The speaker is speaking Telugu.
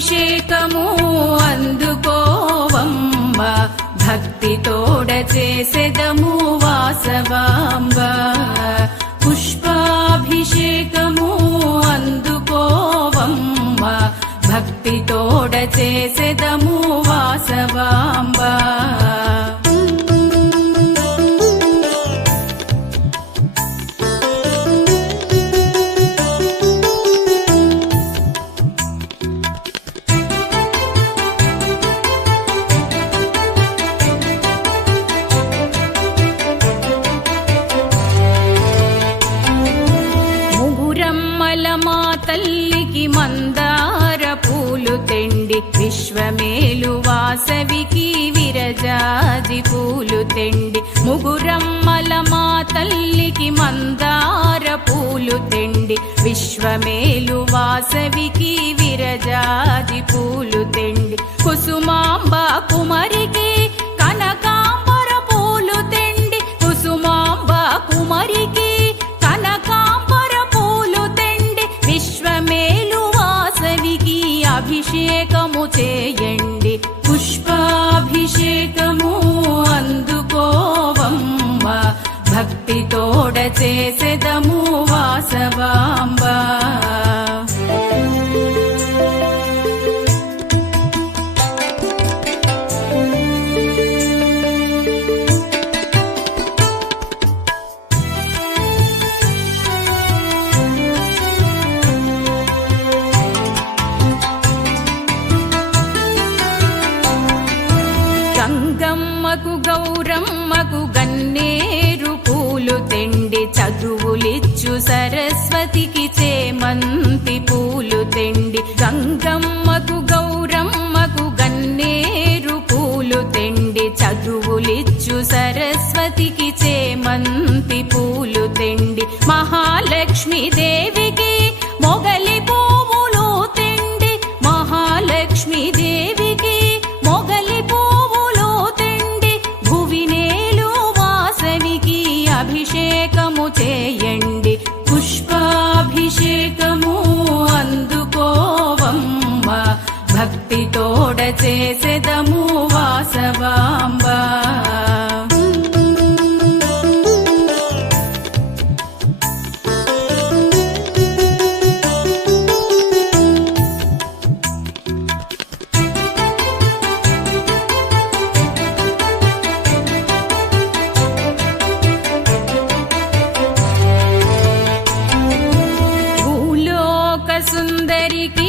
పుష్పాభిషేకము అందుకోవమ్మ భక్తితోడ చేసెదము వాసవాంబ పుష్పాభిషేకము అందుకోవమ్మ భక్తితోడ చేసెదము వాసవాంబ మా తల్లికి మందార పూలు తెండి విశ్వమేలు వాసవికి విరజాజి పూలు తెండి ముగురమ్మల మా తల్లికి మందార పూలు తెండి విశ్వమేలు వాసవికి విరజాజి పూలు తెండి కుసుమాంబ కుమరికి కనకాంబర పూలు తెండి కుసుమాంబ కుమరికి అభిషేకము చేయండి పుష్పాభిషేకము అందుకోవమ్మ భక్తితోడ చేసెదము వాసవాంబ గంగమ్మకు గౌరమ్మకు గన్నేరు పూలు తెండి చదువులిచ్చు సరస్వతికి చేమంతి పూలు తెండి గంగమ్మకు గౌరమ్మకు గన్నేరు పూలు తెండి చదువులిచ్చు సరస్వతికి చేమంతి పూలు తెండి మహాలక్ష్మి దేవికి మొగలి పువ్వులు తెండి మహాలక్ష్మి దేవికి మొగలి అభిషేకము చేయండి పుష్పాభిషేకము అందుకోవమ్మ భక్తితోడ చేసెదము వాసవాంబ సుందరికి